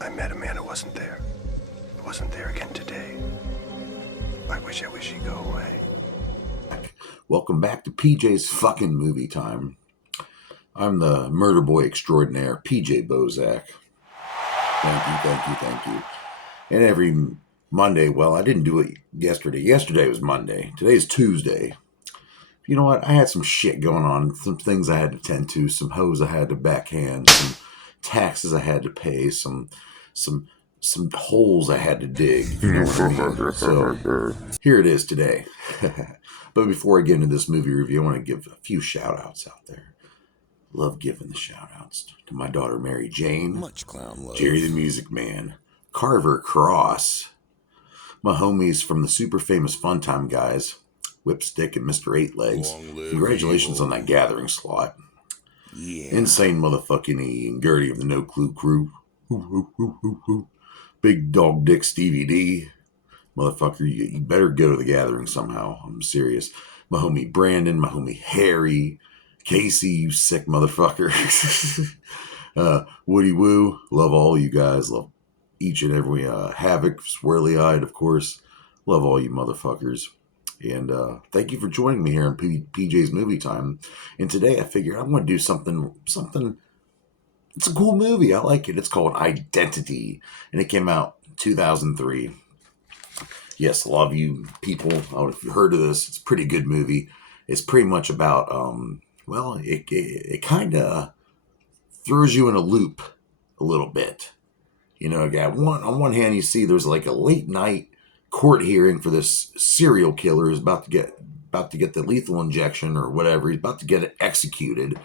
I met a man who wasn't there. He wasn't there again today. I wish he'd go away. Welcome back to PJ's fucking movie time. I'm the murder boy extraordinaire, PJ Bozak. Thank you. And every Monday, well, I didn't do it yesterday. Yesterday was Monday. Today's Tuesday. You know what? I had some shit going on. Some things I had to tend to. Some hoes I had to backhand. Some taxes I had to pay. Some holes I had to dig. You know what I mean? So here it is today. But before I get into this movie review, I want to give a few shout outs out there. Love giving the shout outs to my daughter Mary Jane, Much clown love. Jerry the Music Man, Carver Cross, my homies from the super famous Funtime guys, Whipstick and Mr. Eight Legs. Congratulations on that gathering slot. Yeah. Insane motherfucking E and Gertie of the No Clue crew. Big Dog Dick Stevie D. Motherfucker, you better go to the gathering somehow. I'm serious. My homie Brandon, my homie Harry, Casey, you sick motherfucker. Woody Woo, love all you guys. Love each and every Havoc, Swirly Eyed, of course. Love all you motherfuckers. And thank you for joining me here on PJ's Movie Time. And today I figured I want to do something. It's a cool movie. I like it. It's called Identity. And it came out in 2003. Yes, a lot of you people, if you've heard of this, it's a pretty good movie. It's pretty much about, it kind of throws you in a loop a little bit. You know, on one hand, you see there's like a late night court hearing for this serial killer who's about to get the lethal injection or whatever. He's about to get it executed.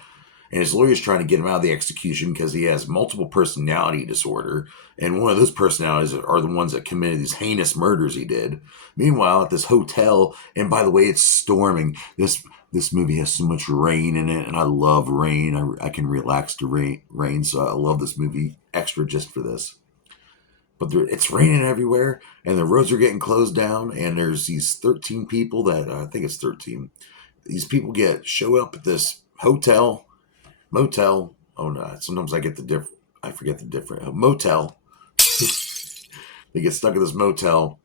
And his lawyer's trying to get him out of the execution because he has multiple personality disorder. And one of those personalities are the ones that committed these heinous murders he did. Meanwhile, at this hotel, and by the way, it's storming. This movie has so much rain in it, and I love rain. I can relax to rain, so I love this movie extra just for this. But it's raining everywhere, and the roads are getting closed down, and there's these 13 people that, I think it's 13. These people show up at this motel. Oh no! Sometimes I forget the different motel. They get stuck in this motel,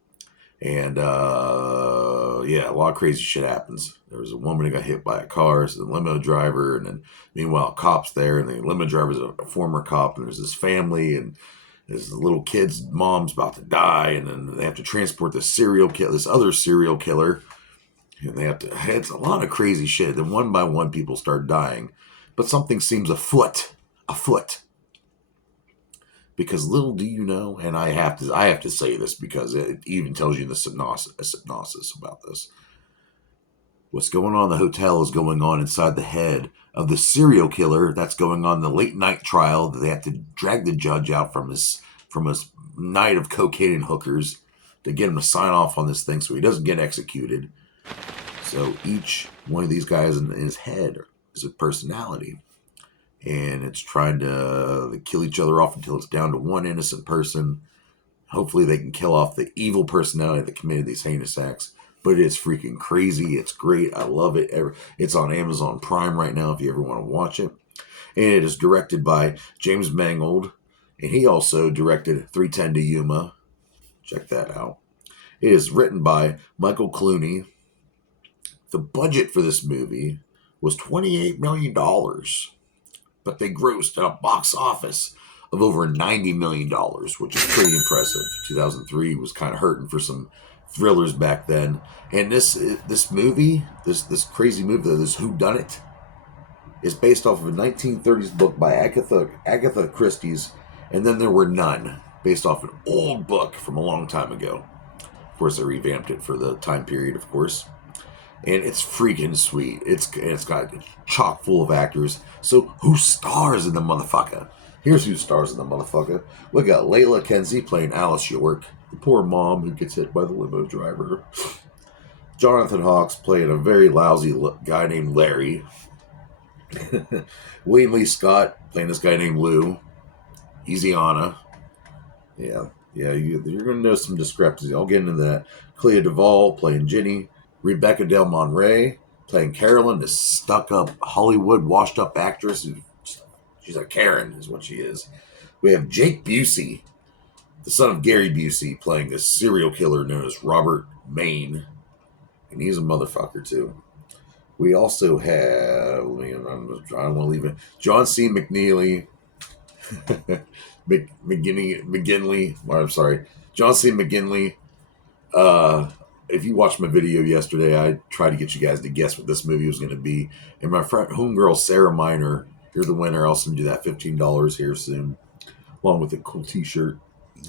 and a lot of crazy shit happens. There was a woman who got hit by a car, so the limo driver, and then meanwhile, cops there, and the limo driver's a former cop, and there's this family, and this little kid's mom's about to die, and then they have to transport this other serial killer, and it's a lot of crazy shit. Then one by one, people start dying. But something seems afoot. Because little do you know, and I have to say this because it even tells you the synopsis about this. What's going on in the hotel is going on inside the head of the serial killer that's going on the late night trial that they have to drag the judge out from his night of cocaine and hookers to get him to sign off on this thing so he doesn't get executed. So each one of these guys in his head is a personality, and it's trying to kill each other off until it's down to one innocent person. Hopefully they can kill off the evil personality that committed these heinous acts. But it's freaking crazy. It's great. I love it. It's on Amazon Prime right now if you ever want to watch it. And it is directed by James Mangold, and he also directed 3:10 to Yuma. Check that out. It is written by Michael Clooney. The budget for this movie was $28 million, but they grossed at a box office of over $90 million, which is pretty impressive. 2003 was kind of hurting for some thrillers back then. And this movie, this crazy movie, this whodunit, is based off of a 1930s book by Agatha Christie's, and then There Were None, based off an old book from a long time ago. Of course, they revamped it for the time period, of course. And it's freaking sweet. It's got chock full of actors. So who stars in the motherfucker? Here's who stars in the motherfucker. We got Layla Kenzie playing Alice York, the poor mom who gets hit by the limo driver. Jonathan Hawks playing a very lousy guy named Larry. William Lee Scott playing this guy named Lou. Easy Anna. Yeah, you're going to know some discrepancies. I'll get into that. Clea Duvall playing Ginny. Rebecca Del Monte playing Carolyn, this stuck-up Hollywood washed-up actress. She's a Karen, is what she is. We have Jake Busey the son of Gary Busey, playing a serial killer known as Robert Maine, and he's a motherfucker too. We also have, I don't want to leave it, John C. McNeely, McGinley. I'm sorry, John C. McGinley. If you watched my video yesterday, I tried to get you guys to guess what this movie was going to be. And my friend, homegirl Sarah Miner, you're the winner. I'll send you that $15 here soon, along with a cool T-shirt.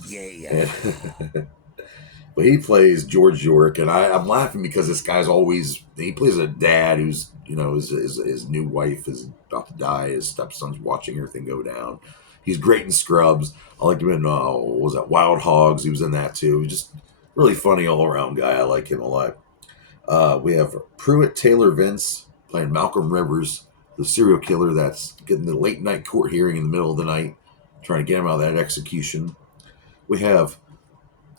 Yeah. But he plays George York, and I'm laughing because this guy's he plays a dad who's, his new wife is about to die. His stepson's watching everything go down. He's great in Scrubs. I liked him in, what was that, Wild Hogs. He was in that too. Just really funny all around guy. I like him a lot. We have Pruitt Taylor Vince playing Malcolm Rivers, the serial killer that's getting the late night court hearing in the middle of the night, trying to get him out of that execution. We have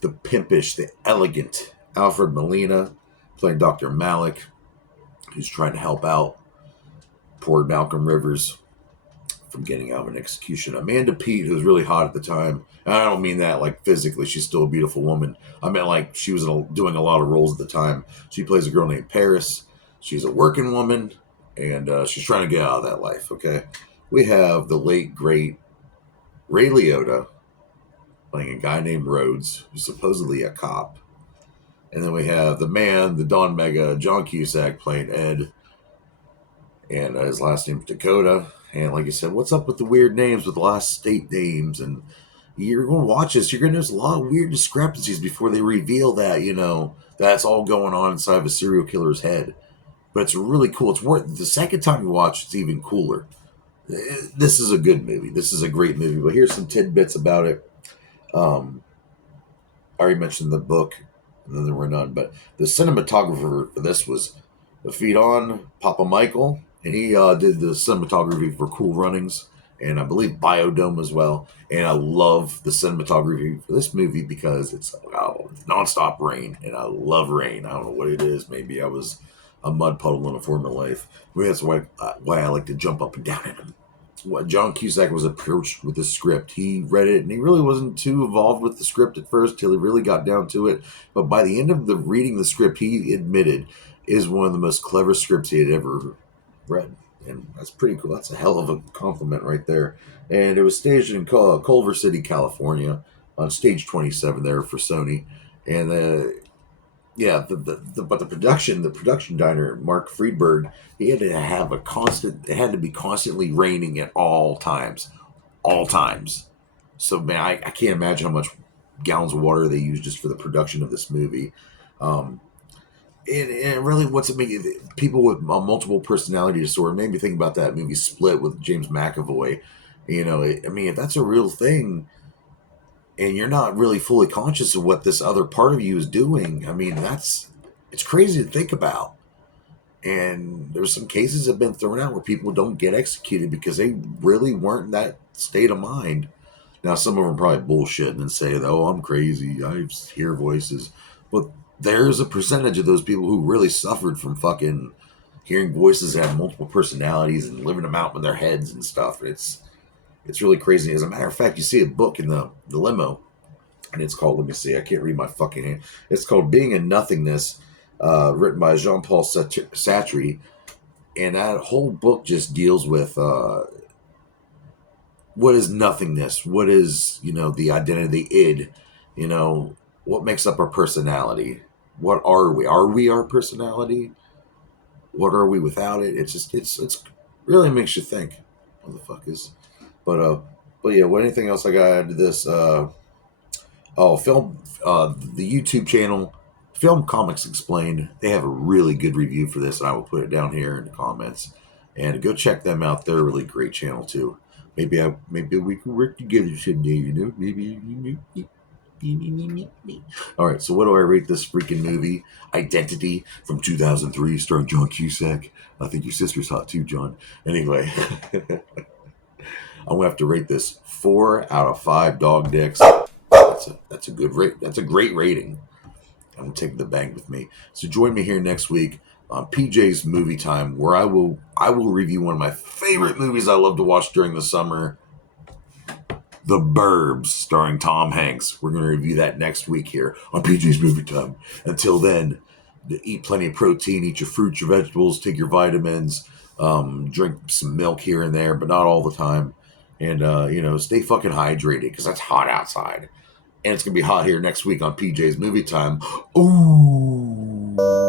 the pimpish, the elegant Alfred Molina playing Dr. Malik, who's trying to help out poor Malcolm Rivers from getting out of an execution. Amanda Peet, who's really hot at the time. And I don't mean that like physically. She's still a beautiful woman. I meant like she was doing a lot of roles at the time. She plays a girl named Paris. She's a working woman, and she's trying to get out of that life, okay? We have the late, great Ray Liotta playing a guy named Rhodes, who's supposedly a cop. And then we have the man, the Don Mega, John Cusack playing Ed. And his last name's Dakota. And like I said, what's up with the weird names with the last state names? And you're going to watch this. You're going to notice a lot of weird discrepancies before they reveal that, that's all going on inside of a serial killer's head. But it's really cool. It's worth the second time you watch, it's even cooler. This is a good movie. This is a great movie. But here's some tidbits about it. I already mentioned the book, and then there were none. But the cinematographer for this was Fedon Papa Michael, and he did the cinematography for Cool Runnings, and I believe Biodome as well. And I love the cinematography for this movie because it's nonstop rain, and I love rain. I don't know what it is. Maybe I was a mud puddle in a former life. Maybe that's why I like to jump up and down in them. John Cusack was approached with the script. He read it, and he really wasn't too involved with the script at first till he really got down to it. But by the end of the reading the script, he admitted is one of the most clever scripts he had ever read. And that's pretty cool. That's a hell of a compliment right there. And it was staged in Culver City, California, on stage 27 there for Sony. And but the production diner, Mark Friedberg, he had to have it had to be constantly raining at all times. So man, I can't imagine how much gallons of water they used just for the production of this movie. And really, what's it making people with multiple personality disorder made me think about that movie Split with James McAvoy. If that's a real thing, and you're not really fully conscious of what this other part of you is doing, it's crazy to think about. And there's some cases that have been thrown out where people don't get executed because they really weren't in that state of mind. Now, some of them probably bullshit and say, oh, I'm crazy, I hear voices. But there's a percentage of those people who really suffered from fucking hearing voices that have multiple personalities and living them out in their heads and stuff. It's really crazy. As a matter of fact, you see a book in the limo, and it's called, let me see, I can't read my fucking hand. It's called Being in Nothingness, written by Jean-Paul Sartre. And that whole book just deals with what is nothingness? What is, the identity, id? What makes up our personality? What are we? Are we our personality? What are we without it? It's really makes you think, motherfuckers. But yeah, what anything else I got to add to this? The YouTube channel, Film Comics Explained. They have a really good review for this, and I will put it down here in the comments. And go check them out. They're a really great channel too. Maybe we can work together someday. Maybe. All right, so what do I rate this freaking movie? Identity from 2003, starring John Cusack. I think your sister's hot too, John. Anyway. I'm gonna have to rate this 4 out of 5 dog dicks. That's a good rate. That's a great rating. I'm gonna take the bank with me. So join me here next week on PJ's Movie Time, where I will review one of my favorite movies I love to watch during the summer, The Burbs, starring Tom Hanks. We're going to review that next week here on PJ's Movie Time. Until then, eat plenty of protein, eat your fruits, your vegetables, take your vitamins, drink some milk here and there, but not all the time. And, stay fucking hydrated because it's hot outside. And it's going to be hot here next week on PJ's Movie Time. Ooh.